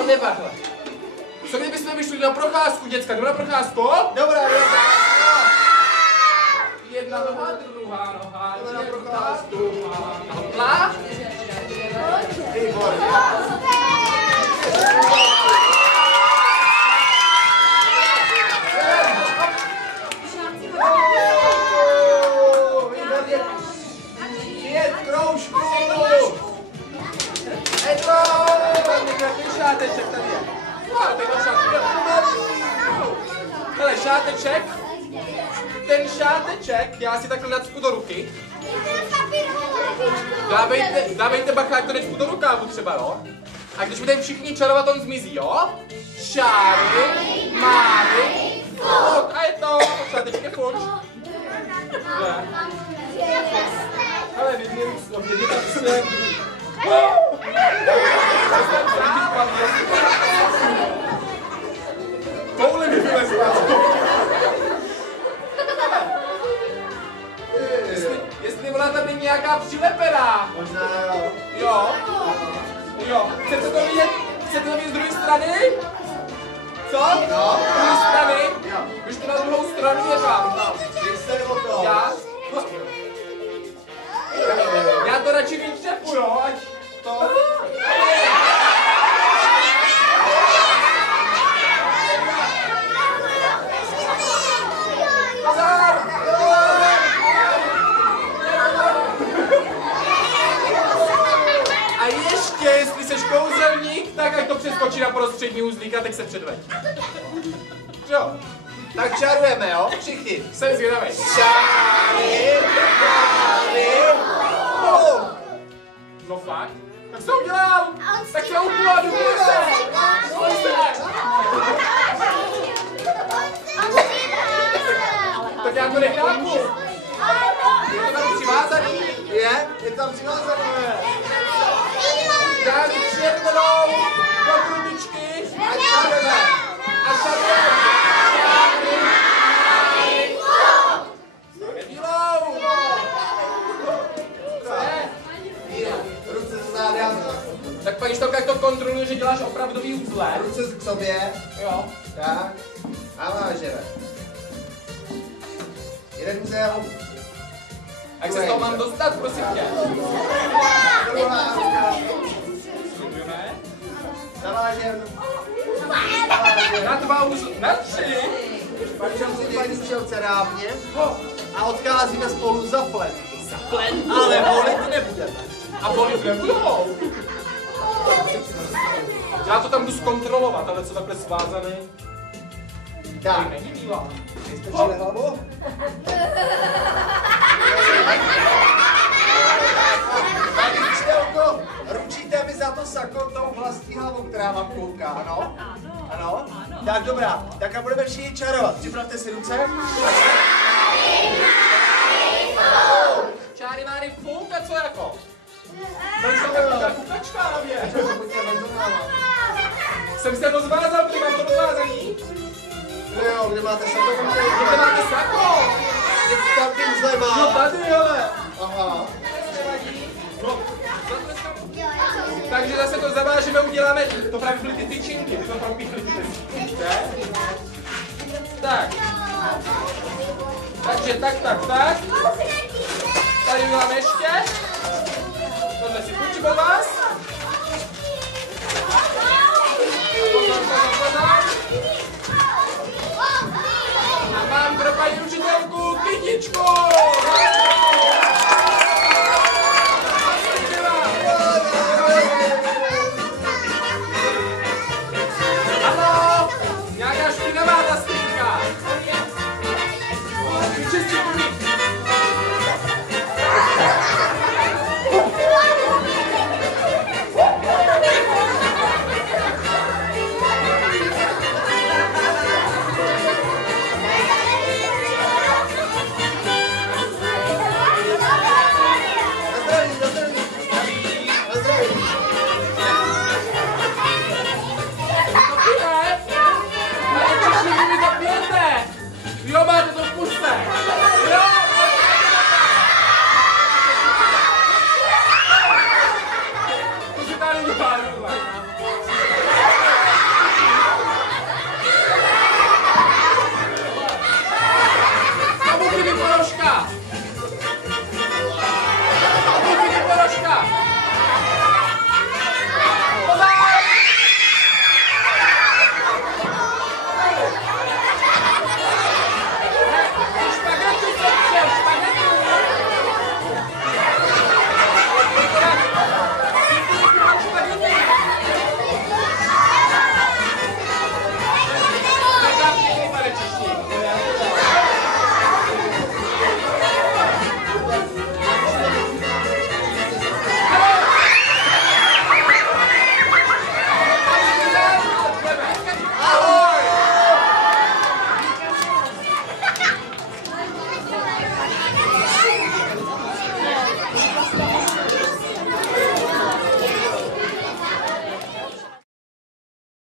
to nebahle. Co kdybychom vyšli na procházku, děcka? Jdu na procházku? Dobrá, dobrá. Jedna noha, druhá noha, jedna procházku, druhá. A hopla. Výborně. Pět kroužků. Petro! Ten šáteček tady je. Hele, šáteček. Ten šáteček, já si takhle nacpu do ruky. Dávejte bacha, jak to nečpu do rukávu třeba, jo? A když budeme všichni čarovat, on zmizí, jo? Čáry, máry, furt. A je to. Šáteček je furt. Ale vidím, že tam se... Tohle mi vylezla. Jestli byla tam nějaká přilepená. Možná jo. Jo. Jo. Chcete to vidět z druhé strany? Co? No. Z druhé strany? Jo. Už to na druhou stranu je tam. Jste o to. Já to radši vyčepu, jo? Ať to... A ještě, jestli seš kouzelník, tak ať to přeskočí na prostřední uzlík a tak se předveď. Jo? Tak čarujeme, jo? Všichni. Jsem zvědavý. Čáry, No fakt? Tak co udělal? Tak se udělal, dukuji se! Tak já to nechápu. Je to tam přivázaný? Je tam přivázané. Dá červenou do trubičky a čarujeme. A čarujeme. Ruce za zádem. Tak paní Štelka, jak to kontroluje, že děláš opravdový uzle? Ruce k sobě. Jo. Tak. A vážeme. Jeden uzel. Jak se z toho mám dostat, prosím tě? Druhá ruka. Slibujeme. Zavážem. Na 2 uzly. Na 3. Pak si paní střelce rávně. A odcházíme spolu za plen. Za plen. Ale volit nebudeme. A volit nebudou. Já to tam jdu zkontrolovat, ale co takhle svázaný? Tak. Není bílá. Vystrčili hlavu. Paní střelko, ručíte mi za to sako tou vlastní hlavou, která vám kouká, ano? Ano? Tak dobrá, tak a budeme všichni čarovat. Připravte si ruce. Čáry máry fuk, a co jako? Byl jsem taková kukačka hlavě. Jsem se rozvázal, protože mám to rozvázaný. Jo, kde máte sako? Kde máte sako? Tam ty uzle má. No tady, hele. Aha. No. Takže zase to zavážeme, uděláme, to právě byly ty tyčinky, ty to propíchly ty tyčinky. Tak. Takže tak. Tady uděláme ještě. Tohle si půjčím od vás.